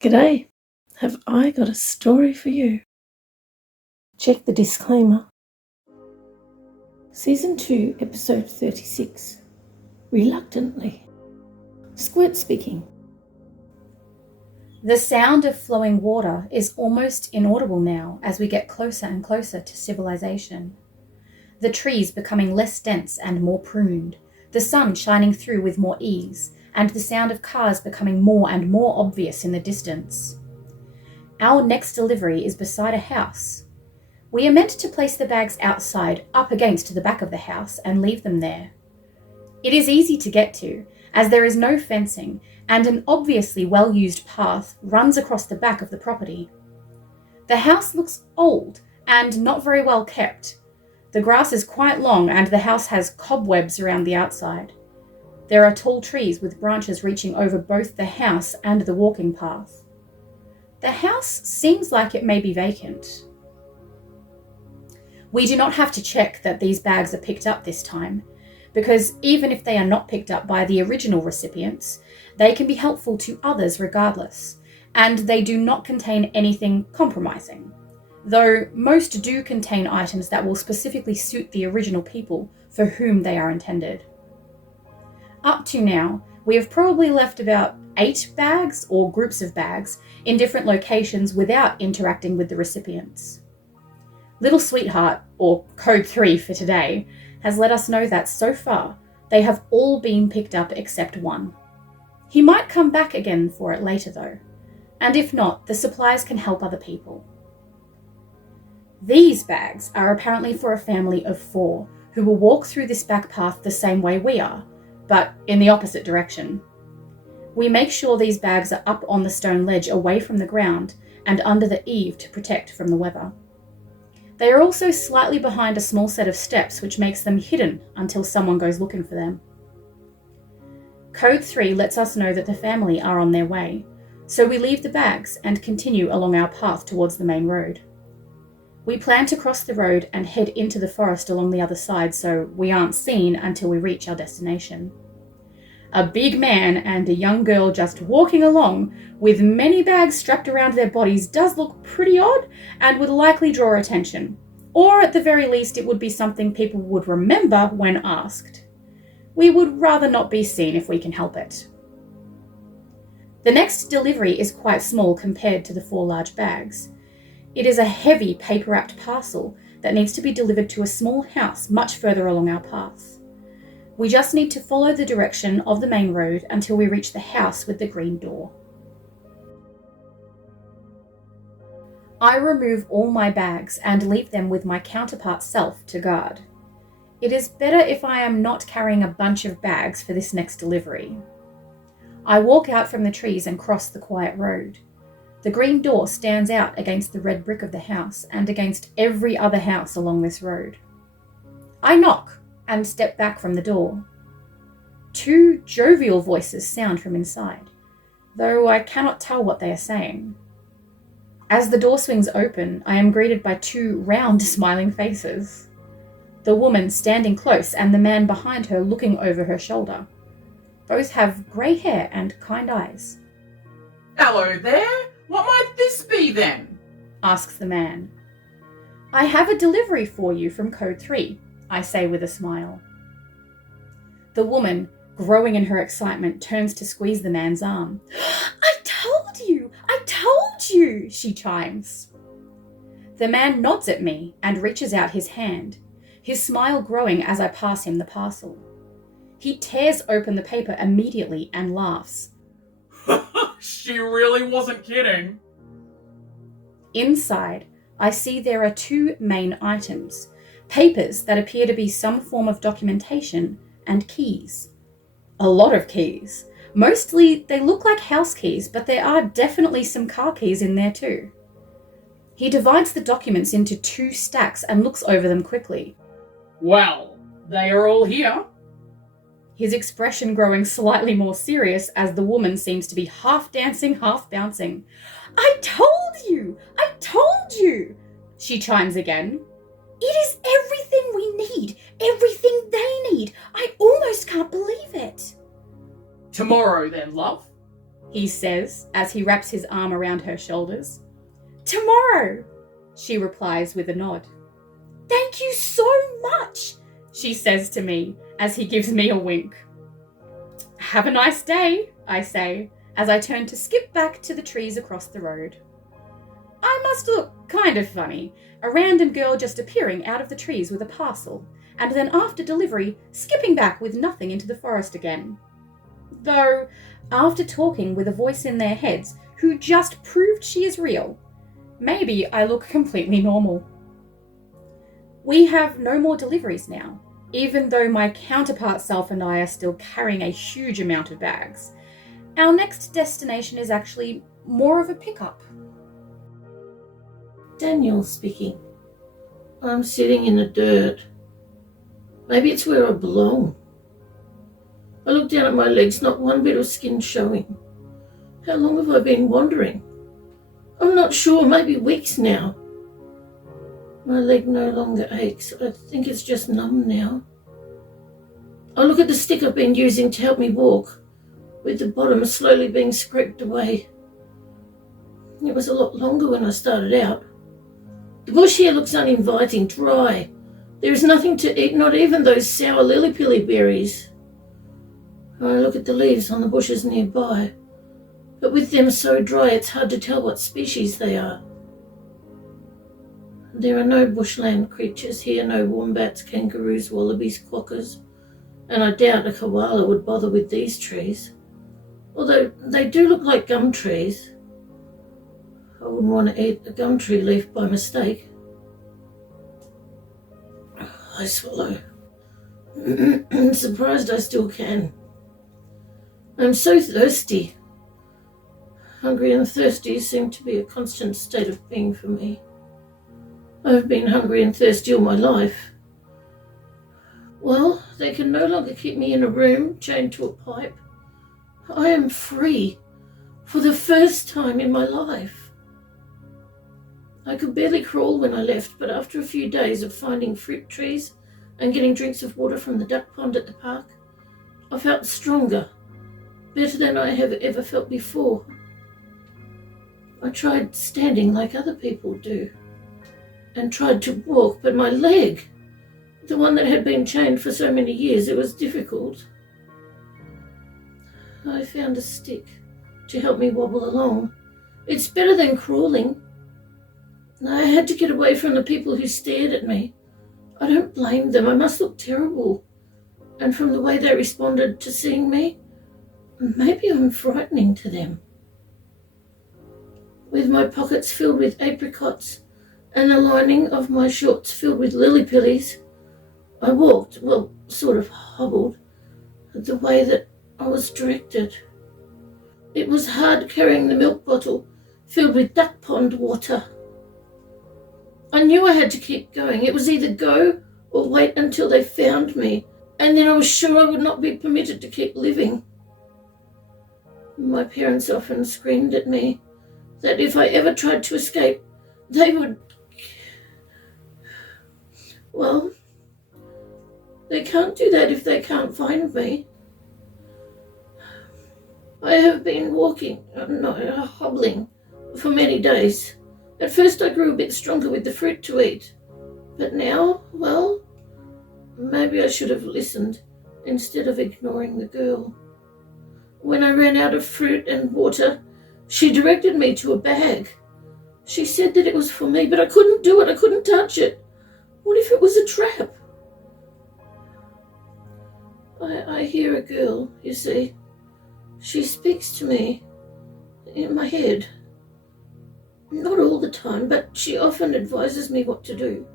G'day, have I got a story for you? Check the disclaimer. Season 2, Episode 36. Reluctantly. Squirt speaking. The sound of flowing water is almost inaudible now as we get closer and closer to civilization. The trees becoming less dense and more pruned, the sun shining through with more ease, and the sound of cars becoming more and more obvious in the distance. Our next delivery is beside a house. We are meant to place the bags outside, up against the back of the house, and leave them there. It is easy to get to, as there is no fencing, and an obviously well-used path runs across the back of the property. The house looks old and not very well kept. The grass is quite long and the house has cobwebs around the outside. There are tall trees with branches reaching over both the house and the walking path. The house seems like it may be vacant. We do not have to check that these bags are picked up this time, because even if they are not picked up by the original recipients, they can be helpful to others regardless, and they do not contain anything compromising, though most do contain items that will specifically suit the original people for whom they are intended. Up to now, we have probably left about 8 bags or groups of bags in different locations without interacting with the recipients. Little Sweetheart, or Code 3 for today, has let us know that so far they have all been picked up except one. He might come back again for it later though, and if not, the supplies can help other people. These bags are apparently for a family of 4 who will walk through this back path the same way we are, but in the opposite direction. We make sure these bags are up on the stone ledge away from the ground and under the eave to protect from the weather. They are also slightly behind a small set of steps which makes them hidden until someone goes looking for them. Code 3 lets us know that the family are on their way, so we leave the bags and continue along our path towards the main road. We plan to cross the road and head into the forest along the other side so we aren't seen until we reach our destination. A big man and a young girl just walking along with many bags strapped around their bodies does look pretty odd and would likely draw attention, or at the very least it would be something people would remember when asked. We would rather not be seen if we can help it. The next delivery is quite small compared to the 4 large bags. It is a heavy paper-wrapped parcel that needs to be delivered to a small house much further along our path. We just need to follow the direction of the main road until we reach the house with the green door. I remove all my bags and leave them with my counterpart self to guard. It is better if I am not carrying a bunch of bags for this next delivery. I walk out from the trees and cross the quiet road. The green door stands out against the red brick of the house and against every other house along this road. I knock and step back from the door. 2 jovial voices sound from inside, though I cannot tell what they are saying. As the door swings open, I am greeted by 2 round, smiling faces. The woman standing close and the man behind her looking over her shoulder. Both have grey hair and kind eyes. "Hello there, what might this be then?" asks the man. "I have a delivery for you from Code 3, I say with a smile. The woman, growing in her excitement, turns to squeeze the man's arm. I told you, she chimes. The man nods at me and reaches out his hand, his smile growing as I pass him the parcel. He tears open the paper immediately and laughs. She really wasn't kidding. Inside, I see there are 2 main items. Papers that appear to be some form of documentation, and keys. A lot of keys. Mostly they look like house keys, but there are definitely some car keys in there too. He divides the documents into 2 stacks and looks over them quickly. Well, they are all here. His expression growing slightly more serious as the woman seems to be half dancing, half bouncing. I told you, she chimes again. It is everything we need, everything they need. I almost can't believe it. Tomorrow then, love. he says as he wraps his arm around her shoulders. Tomorrow, she replies with a nod. Thank you so much, she says to me as he gives me a wink. Have a nice day, I say, as I turn to skip back to the trees across the road. I must look kind of funny, a random girl just appearing out of the trees with a parcel, and then after delivery, skipping back with nothing into the forest again. Though, after talking with a voice in their heads who just proved she is real, maybe I look completely normal. We have no more deliveries now, even though my counterpart self and I are still carrying a huge amount of bags. Our next destination is actually more of a pickup. Daniel speaking. I'm sitting in the dirt. Maybe it's where I belong. I look down at my legs, not one bit of skin showing. How long have I been wandering? I'm not sure, maybe weeks now. My leg no longer aches. I think it's just numb now. I look at the stick I've been using to help me walk, with the bottom slowly being scraped away. It was a lot longer when I started out. The bush here looks uninviting, dry. There is nothing to eat, not even those sour lily-pilly berries. I look at the leaves on the bushes nearby, but with them so dry it's hard to tell what species they are. There are no bushland creatures here, no wombats, kangaroos, wallabies, quokkas, and I doubt a koala would bother with these trees, although they do look like gum trees. I wouldn't want to eat a gum tree leaf by mistake. I swallow. I'm surprised I still can. I'm so thirsty. Hungry and thirsty seem to be a constant state of being for me. I've been hungry and thirsty all my life. Well, they can no longer keep me in a room chained to a pipe. I am free for the first time in my life. I could barely crawl when I left, but after a few days of finding fruit trees and getting drinks of water from the duck pond at the park, I felt stronger, better than I have ever felt before. I tried standing like other people do, and tried to walk, but my leg, the one that had been chained for so many years, it was difficult. I found a stick to help me wobble along. It's better than crawling. I had to get away from the people who stared at me. I don't blame them, I must look terrible. And from the way they responded to seeing me, maybe I'm frightening to them. With my pockets filled with apricots and the lining of my shorts filled with lily-pillies, I walked, well, sort of hobbled, the way that I was directed. It was hard carrying the milk bottle filled with duck pond water. I knew I had to keep going. It was either go or wait until they found me, and then I was sure I would not be permitted to keep living. My parents often screamed at me that if I ever tried to escape, they would... Well, they can't do that if they can't find me. I have been hobbling for many days. At first I grew a bit stronger with the fruit to eat, but now, well, maybe I should have listened instead of ignoring the girl. When I ran out of fruit and water, she directed me to a bag. She said that it was for me, but I couldn't do it, I couldn't touch it. What if it was a trap? I hear a girl, you see. She speaks to me in my head. Not all the time, but she often advises me what to do.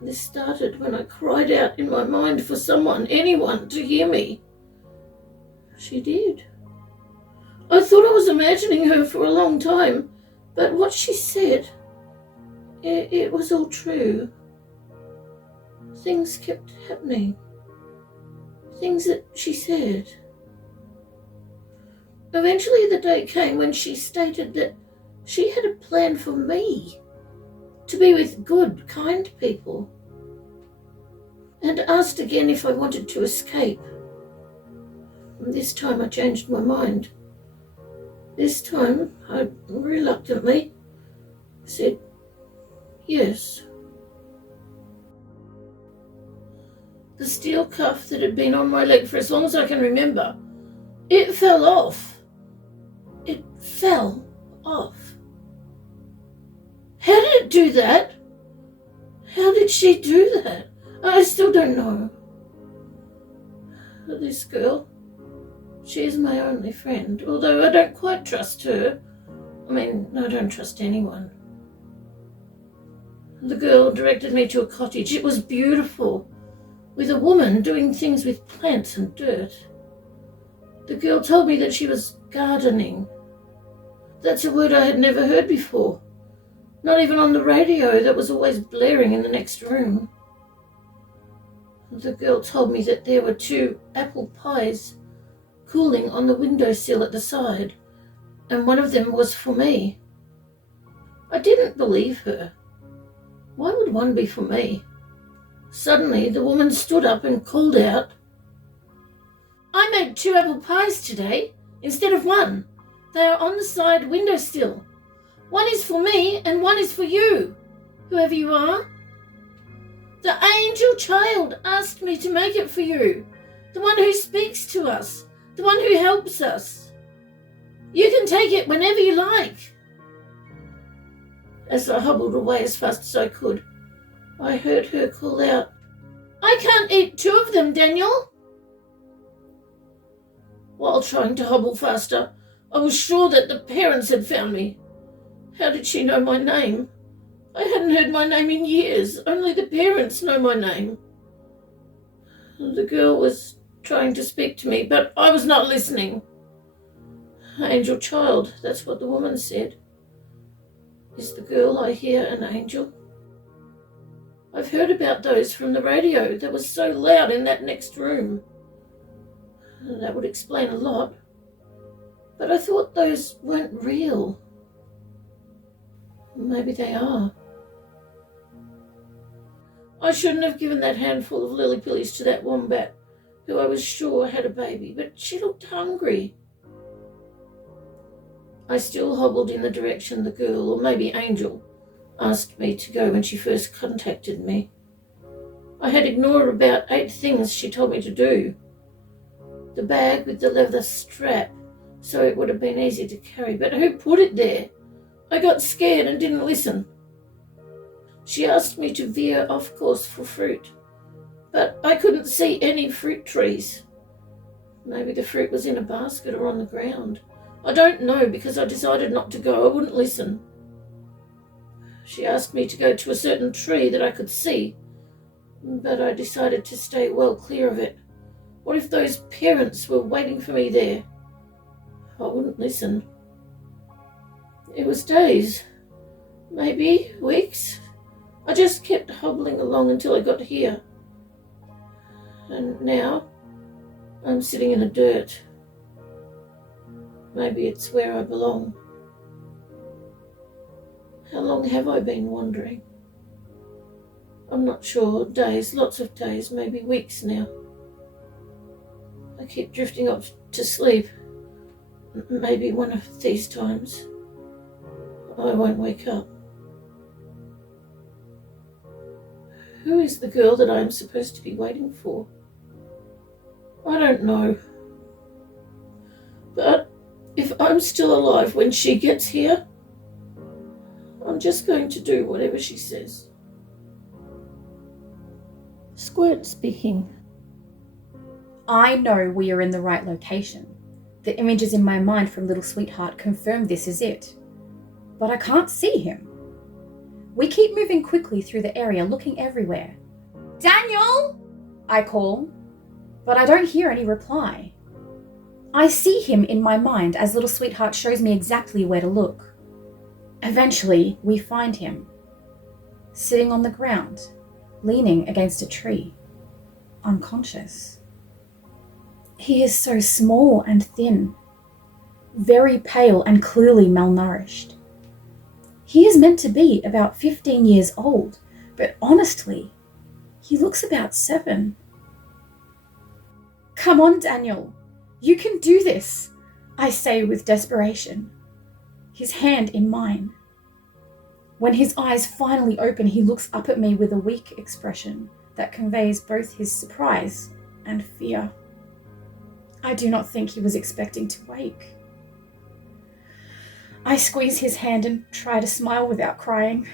This started when I cried out in my mind for someone, anyone, to hear me. She did. I thought I was imagining her for a long time, but what she said, it was all true. Things kept happening. Things that she said. Eventually the day came when she stated that she had a plan for me, to be with good, kind people, and asked again if I wanted to escape. This time I changed my mind. This time, I reluctantly said yes. The steel cuff that had been on my leg for as long as I can remember, it fell off. It fell off. How did it do that? How did she do that? I still don't know. This girl, she is my only friend, although I don't quite trust her. I don't trust anyone. The girl directed me to a cottage. It was beautiful, with a woman doing things with plants and dirt. The girl told me that she was gardening. That's a word I had never heard before. Not even on the radio that was always blaring in the next room. The girl told me that there were 2 apple pies cooling on the windowsill at the side, and one of them was for me. I didn't believe her. Why would one be for me? Suddenly, the woman stood up and called out, "I made 2 apple pies today, instead of 1. They are on the side windowsill. One is for me and one is for you, whoever you are. The angel child asked me to make it for you, the one who speaks to us, the one who helps us. You can take it whenever you like." As I hobbled away as fast as I could, I heard her call out, "I can't eat 2 of them, Daniel." While trying to hobble faster, I was sure that the parents had found me. How did she know my name? I hadn't heard my name in years. Only the parents know my name. The girl was trying to speak to me, but I was not listening. "Angel child," that's what the woman said. Is the girl I hear an angel? I've heard about those from the radio that was so loud in that next room. That would explain a lot. But I thought those weren't real. Maybe they are. I shouldn't have given that handful of lily-pillies to that wombat, who I was sure had a baby, but she looked hungry. I still hobbled in the direction the girl, or maybe Angel, asked me to go when she first contacted me. I had ignored about 8 things she told me to do. The bag with the leather strap, so it would have been easy to carry, but who put it there? I got scared and didn't listen. She asked me to veer off course for fruit, but I couldn't see any fruit trees. Maybe the fruit was in a basket or on the ground. I don't know, because I decided not to go. I wouldn't listen. She asked me to go to a certain tree that I could see, but I decided to stay well clear of it. What if those parents were waiting for me there? I wouldn't listen. It was days, maybe weeks. I just kept hobbling along until I got here. And now I'm sitting in the dirt. Maybe it's where I belong. How long have I been wandering? I'm not sure. Days, lots of days, maybe weeks now. I keep drifting off to sleep. Maybe one of these times I won't wake up. Who is the girl that I am supposed to be waiting for? I don't know. But if I'm still alive when she gets here, I'm just going to do whatever she says. Squirt speaking. I know we are in the right location. The images in my mind from Little Sweetheart confirm this is it. But I can't see him. We keep moving quickly through the area, looking everywhere. "Daniel!" I call, but I don't hear any reply. I see him in my mind as Little Sweetheart shows me exactly where to look. Eventually, we find him, sitting on the ground, leaning against a tree, unconscious. He is so small and thin, very pale and clearly malnourished. He is meant to be about 15 years old, but honestly, he looks about 7. "Come on, Daniel. You can do this. I say with desperation, his hand in mine. When his eyes finally open, he looks up at me with a weak expression that conveys both his surprise and fear. I do not think he was expecting to wake. I squeeze his hand and try to smile without crying.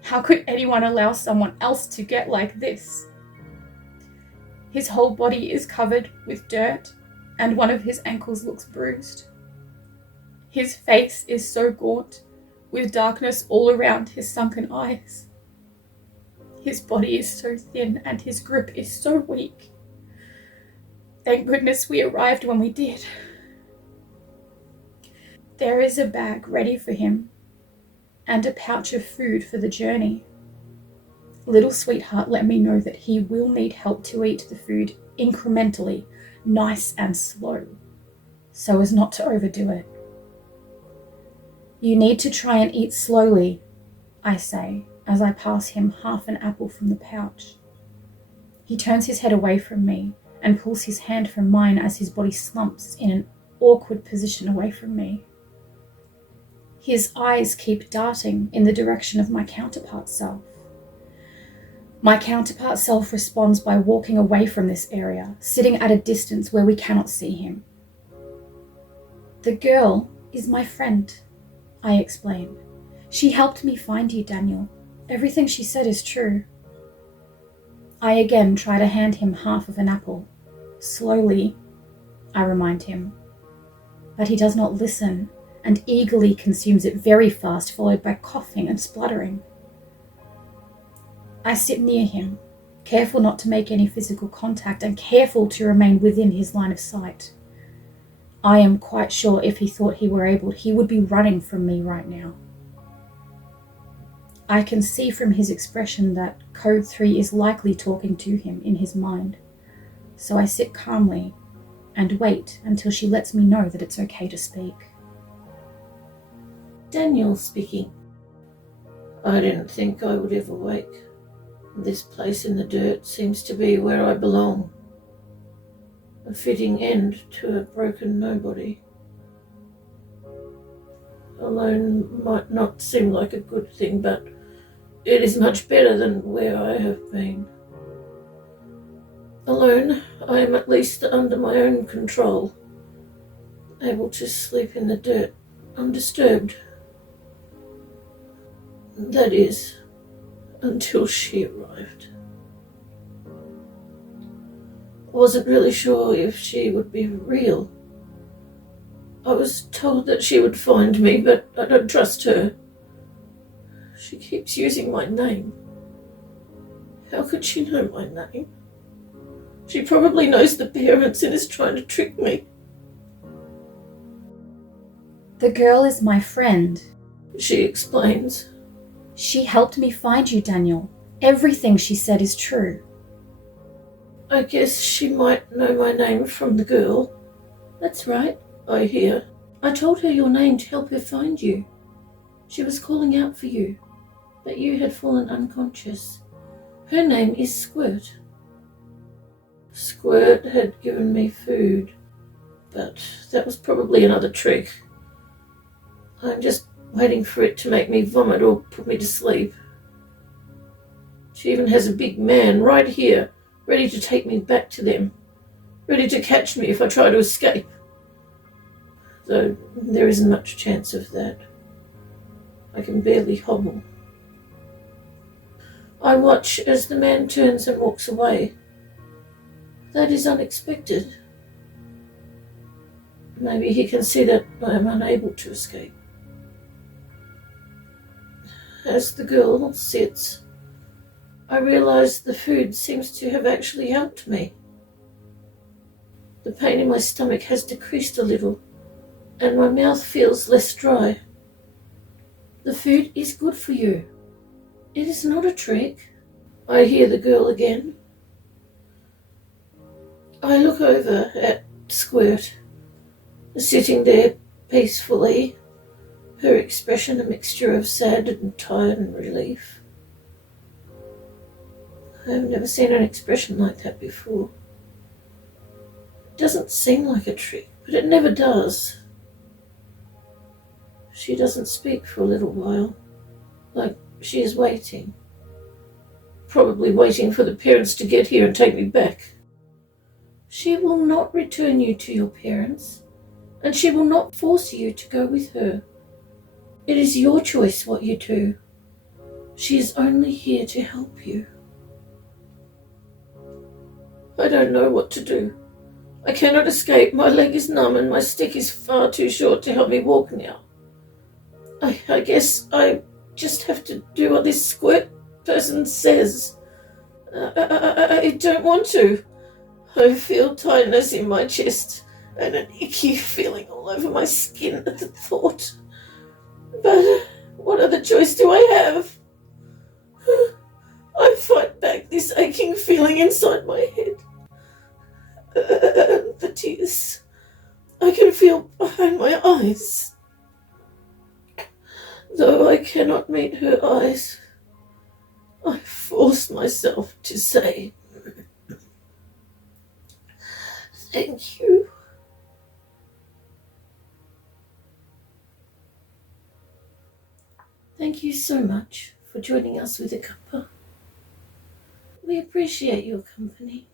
How could anyone allow someone else to get like this? His whole body is covered with dirt, and one of his ankles looks bruised. His face is so gaunt, with darkness all around his sunken eyes. His body is so thin and his grip is so weak. Thank goodness we arrived when we did. There is a bag ready for him, and a pouch of food for the journey. Little sweetheart let me know that he will need help to eat the food incrementally, nice and slow, so as not to overdo it. You need to try and eat slowly, I say, as I pass him half an apple from the pouch. He turns his head away from me and pulls his hand from mine as his body slumps in an awkward position away from me. His eyes keep darting in the direction of my counterpart self. My counterpart self responds by walking away from this area, sitting at a distance where we cannot see him. The girl is my friend, I explain. She helped me find you, Daniel. Everything she said is true. I again try to hand him half of an apple. Slowly, I remind him. But he does not listen and eagerly consumes it very fast, followed by coughing and spluttering. I sit near him, careful not to make any physical contact and careful to remain within his line of sight. I am quite sure if he thought he were able, he would be running from me right now. I can see from his expression that Code 3 is likely talking to him in his mind, so I sit calmly and wait until she lets me know that it's okay to speak. Daniel speaking. I didn't think I would ever wake. This place in the dirt seems to be where I belong. A fitting end to a broken nobody. Alone might not seem like a good thing, but it is much better than where I have been. Alone, I am at least under my own control, able to sleep in the dirt, undisturbed. That is, until she arrived. I wasn't really sure if she would be real. I was told that she would find me, but I don't trust her. She keeps using my name. How could she know my name? She probably knows the parents and is trying to trick me. The girl is my friend, She explains. She helped me find you, Daniel. Everything she said is true. I guess she might know my name from the girl. That's right, I hear. I told her your name to help her find you. She was calling out for you, but you had fallen unconscious. Her name is Squirt. Squirt had given me food, but that was probably another trick. I'm just waiting for it to make me vomit or put me to sleep. She even has a big man right here, ready to take me back to them, ready to catch me if I try to escape. Though there isn't much chance of that. I can barely hobble. I watch as the man turns and walks away. That is unexpected. Maybe he can see that I am unable to escape. As the girl sits, I realize the food seems to have actually helped me. The pain in my stomach has decreased a little, and my mouth feels less dry. The food is good for you. It is not a trick. I hear the girl again. I look over at Squirt, sitting there peacefully, her expression a mixture of sad and tired and relief. I have never seen an expression like that before. It doesn't seem like a trick, but it never does. She doesn't speak for a little while, like she is waiting. Probably waiting for the parents to get here and take me back. She will not return you to your parents, and she will not force you to go with her. It is your choice what you do. She is only here to help you. I don't know what to do. I cannot escape. My leg is numb and my stick is far too short to help me walk now. I guess I just have to do what this squirt person says. I don't want to. I feel tightness in my chest and an icky feeling all over my skin at the thought. But what other choice do I have? I fight back this aching feeling inside my head. The tears. I can feel behind my eyes. Though I cannot meet her eyes, I force myself to say, thank you. Thank you so much for joining us with a cuppa. We appreciate your company.